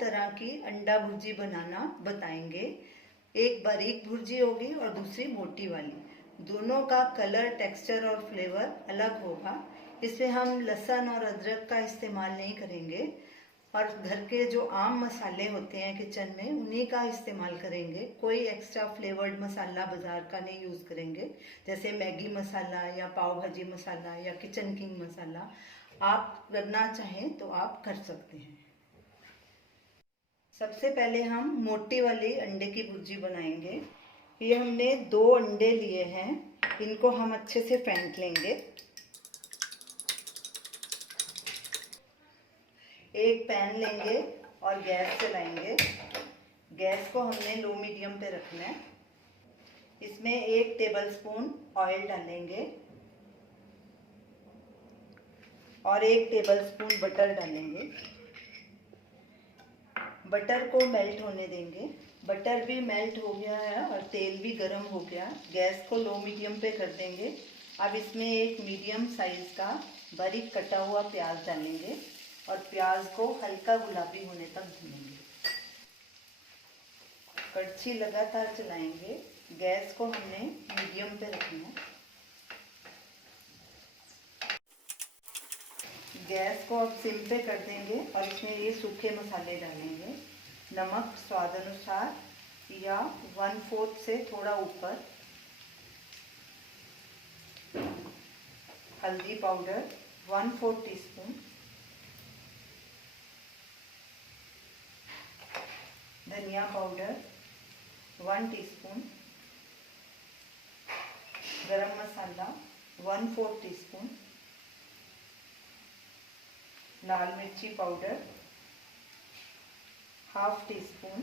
तरह की अंडा भुर्जी बनाना बताएंगे। एक बारीक भुर्जी होगी और दूसरी मोटी वाली। दोनों का कलर, टेक्सचर और फ्लेवर अलग होगा। इसमें हम लहसुन और अदरक का इस्तेमाल नहीं करेंगे और घर के जो आम मसाले होते हैं किचन में उन्हीं का इस्तेमाल करेंगे। कोई एक्स्ट्रा फ्लेवर्ड मसाला बाज़ार का नहीं यूज़ करेंगे, जैसे मैगी मसाला या पाव भाजी मसाला या किचन किंग मसाला। आप करना चाहें तो आप कर सकते हैं। सबसे पहले हम मोटी वाली अंडे की भुर्जी बनाएंगे। ये हमने 2 अंडे लिए हैं, इनको हम अच्छे से फेंट लेंगे। एक पैन लेंगे और गैस चलाएंगे। गैस को हमने लो मीडियम पे रखना है। इसमें 1 टेबलस्पून ऑयल डालेंगे और 1 टेबलस्पून बटर डालेंगे। बटर को मेल्ट होने देंगे। बटर भी मेल्ट हो गया है और तेल भी गर्म हो गया। गैस को लो मीडियम पे कर देंगे। अब इसमें एक मीडियम साइज़ का बारीक कटा हुआ प्याज डालेंगे और प्याज को हल्का गुलाबी होने तक भूनेंगे। कड़छी लगातार चलाएंगे। गैस को हमने मीडियम पे रखना है। गैस को अब सिम पे कर देंगे और इसमें ये सूखे मसाले डालेंगे। नमक स्वाद अनुसार या 1/4 से थोड़ा ऊपर। हल्दी पाउडर 1/4 टीस्पून। धनिया पाउडर 1 टीस्पून। गरम मसाला 1/4 टीस्पून। लाल मिर्ची पाउडर 1/2 टीस्पून,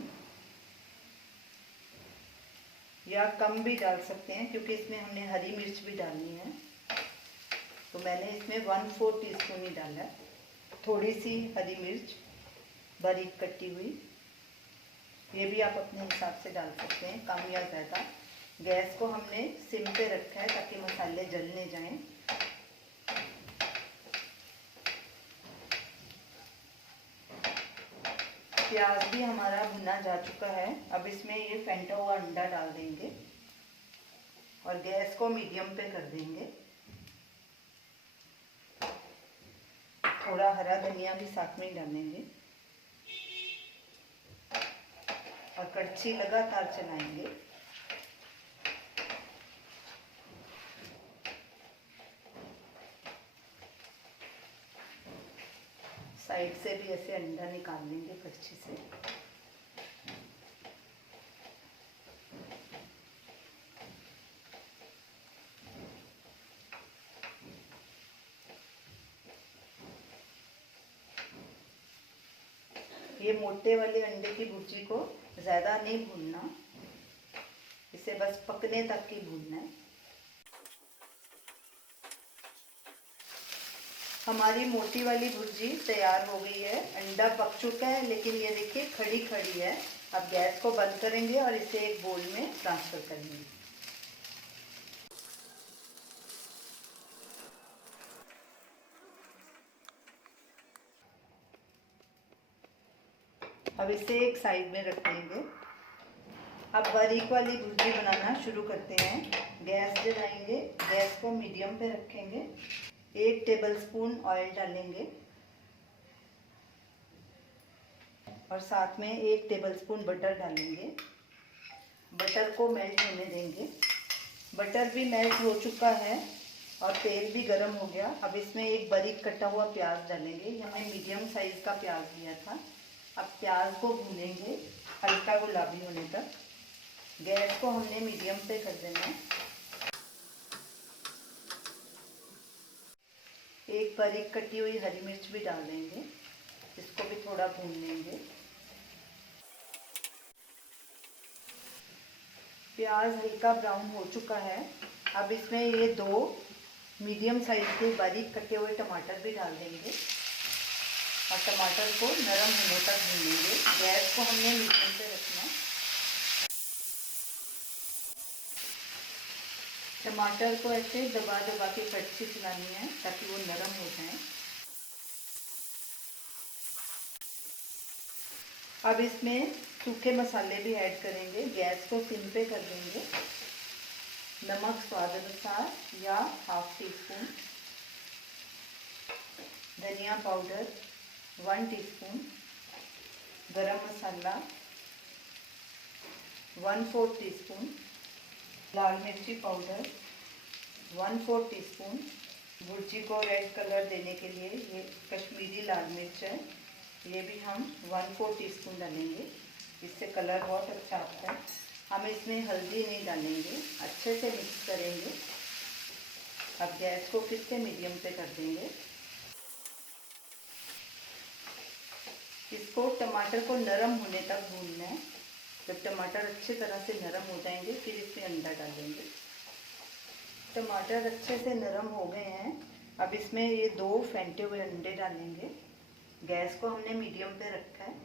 या कम भी डाल सकते हैं क्योंकि इसमें हमने हरी मिर्च भी डालनी है, तो मैंने इसमें 1/4 टीस्पून ही डाला है। थोड़ी सी हरी मिर्च बारीक कटी हुई, ये भी आप अपने हिसाब से डाल सकते हैं, कम या ज़्यादा। गैस को हमने सिम पे रखा है ताकि मसाले जल नहीं जाएं। प्याज भी हमारा भुना जा चुका है। अब इसमें ये फेंटा हुआ अंडा डाल देंगे और गैस को मीडियम पे कर देंगे। थोड़ा हरा धनिया भी साथ में ही डालेंगे और कड़छी लगातार चलाएंगे। साइड से भी ऐसे अंडा निकाल लेंगे कड़छी से। ये मोटे वाले अंडे की भुर्जी को ज़्यादा नहीं भूनना, इसे बस पकने तक ही भूनना है। हमारी मोटी वाली भुर्जी तैयार हो गई है। अंडा पक चुका है, लेकिन ये देखिए खड़ी खड़ी है। अब गैस को बंद करेंगे और इसे एक बोल में ट्रांसफ़र करेंगे। अब इसे एक साइड में रख देंगे। अब बारीक वाली भुर्जी बनाना शुरू करते हैं। गैस जलाएंगे, गैस को मीडियम पे रखेंगे। 1 टेबलस्पून ऑयल डालेंगे और साथ में 1 टेबलस्पून बटर डालेंगे। बटर को मेल्ट होने देंगे। बटर भी मेल्ट हो चुका है और तेल भी गर्म हो गया। अब इसमें एक बारीक कटा हुआ प्याज डालेंगे। ये हमने मीडियम साइज़ का प्याज लिया था। अब प्याज को भूनेंगे हल्का गुलाबी होने तक। गैस को हमने मीडियम पे कर देना है। एक बारीक कटी हुई हरी मिर्च भी डाल देंगे, इसको भी थोड़ा भून लेंगे। प्याज हल्का ब्राउन हो चुका है। अब इसमें ये 2 मीडियम साइज के बारीक कटे हुए टमाटर भी डाल देंगे और टमाटर को नरम होने तक भूनेंगे। गैस को हमने मीडियम पे रखना है। टमाटर को ऐसे दबा दबा के कड़छी चलानी है ताकि वो नरम हो जाए। अब इसमें सूखे मसाले भी ऐड करेंगे। गैस को सिम पे कर देंगे। नमक स्वाद अनुसार या हाफ टी स्पून, धनिया पाउडर 1 टीस्पून, गरम मसाला 1/4 टीस्पून, लाल मिर्ची पाउडर 1/4 टीस्पून। भुर्जी को रेड कलर देने के लिए ये कश्मीरी लाल मिर्च है, ये भी हम 1/4 टीस्पून डालेंगे, इससे कलर बहुत अच्छा आता है। हम इसमें हल्दी नहीं डालेंगे, अच्छे से मिक्स करेंगे। अब गैस को फिर से मीडियम पे कर देंगे। इसको टमाटर को नरम होने तक भूनना है। जब टमाटर अच्छे तरह से नरम हो जाएंगे फिर इसमें अंडा डालेंगे। टमाटर अच्छे से नरम हो गए हैं। अब इसमें ये 2 फेंटे हुए अंडे डालेंगे। गैस को हमने मीडियम पे रखा है।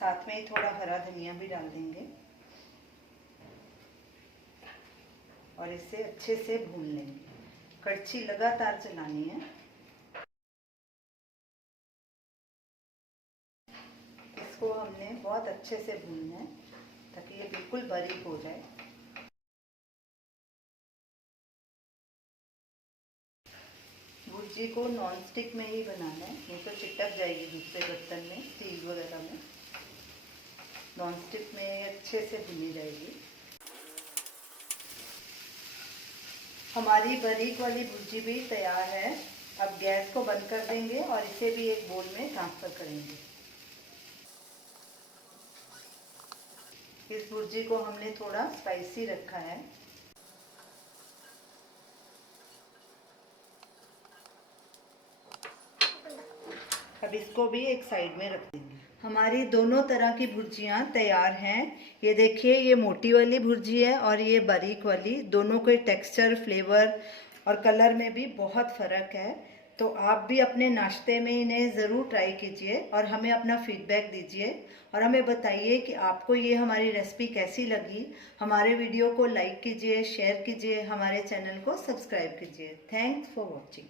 साथ में ही थोड़ा हरा धनिया भी डाल देंगे और इसे अच्छे से भून लेंगे। कड़छी लगातार चलानी है। इसको हमने बहुत अच्छे से भूनना है ताकि ये बिल्कुल बारीक हो जाए। भुर्जी को नॉन स्टिक में ही बनाना है, नहीं तो चिपक जाएगी दूसरे बर्तन में, स्टील वगैरह में। नॉन स्टिक में अच्छे से भुनी जाएगी। हमारी बारीक वाली भुर्जी भी तैयार है। अब गैस को बंद कर देंगे और इसे भी एक बोल में ट्रांसफ़र करेंगे। इस भुर्जी को हमने थोड़ा स्पाइसी रखा है। अब इसको भी एक साइड में रख देंगे। हमारी दोनों तरह की भुर्जियाँ तैयार हैं। ये देखिए, ये मोटी वाली भुर्जी है और ये बारीक वाली। दोनों के टेक्सचर, फ्लेवर और कलर में भी बहुत फ़र्क है। तो आप भी अपने नाश्ते में इन्हें ज़रूर ट्राई कीजिए और हमें अपना फीडबैक दीजिए और हमें बताइए कि आपको ये हमारी रेसिपी कैसी लगी। हमारे वीडियो को लाइक कीजिए, शेयर कीजिए, हमारे चैनल को सब्सक्राइब कीजिए। Thanks for watching.